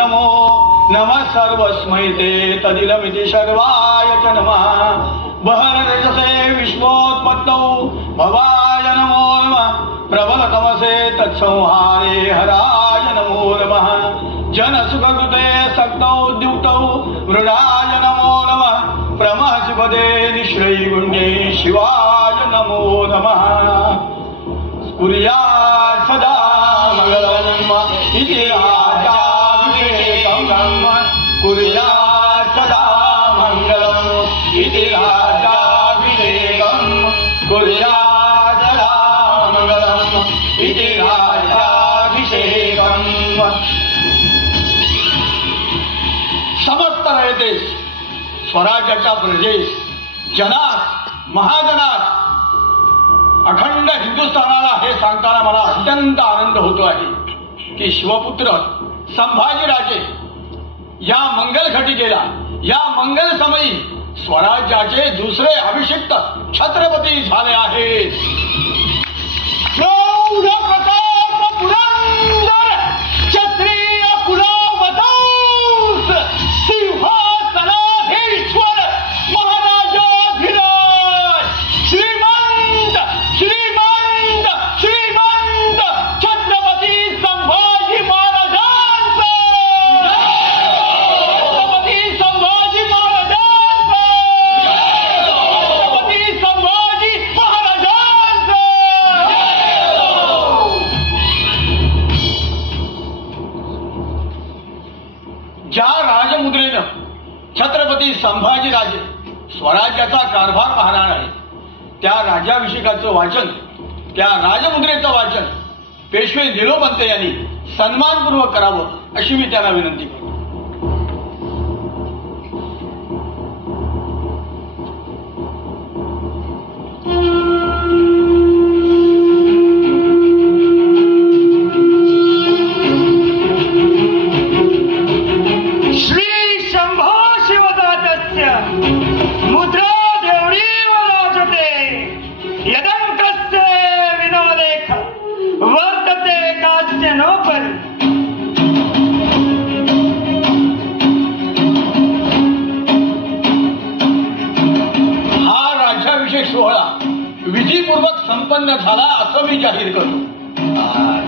नमो नमः सर्वस्मै ते तदिलमिति सर्वाय च नमः बहरजसे विश्वोत्पत्तौ भवाय नमो नमः प्रबलतमसे तत्संहारे हराय नमो नमः जनसुखकृते सक्तौ द्युक्तौ मृडाय नमो नमः प्रमहसुपदे निश्रैगुण्ये शिवाय नमो नमः कुर्यात् सदा मंगलम् इति कुर्यात् सदा मंगलम् इति राजाभिषेकम् कुर्यात् सदा मंगलम् इति राजाभिषेकम्। समस्त रयतेस स्वराज्याच्या प्रजेस जनास महाजनास अखंड हिंदुस्थानाला हे सांगताना मला अत्यंत आनंद होतो आहे की शिवपुत्र संभाजीराजे या मंगल घटिकेला या मंगल समयी स्वराज्याचे दुसरे अभिषिक्त छत्रपती झाले आहेत। प्रौढ प्रताप पुरंदर क्षत्रिय कुलवतंस सिंहासनाधीश्वर महाराजाधिराज श्रीमंत श्रीमंत श्रीमंत छत्रपती संभाजी महाराजांचा छत्रपती संभाजी महाराजांचा छत्रपती संभाजी महाराजांचा। ज्या राजमुद्रेनं छत्रपती संभाजीराजे स्वराज्याचा कारभार पाहणार आहे त्या राज्याभिषेकाचं वाचन त्या राजमुद्रेचं वाचन पेशवे निलोपंत यांनी सन्मानपूर्वक करावं अशी मी त्यांना विनंती करतो। श्री शंभो शिवदातस्य मुद्रा देवडीव राजते यदंकस्य विनोलेख वर्तते कास्य नोपरि। हा राज्याभिषेक सोहळा विधीपूर्वक संपन्न झाला असं मी जाहीर करतो।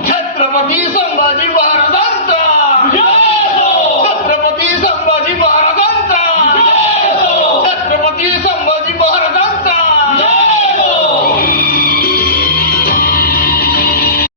छत्रपती संभाजी महाराज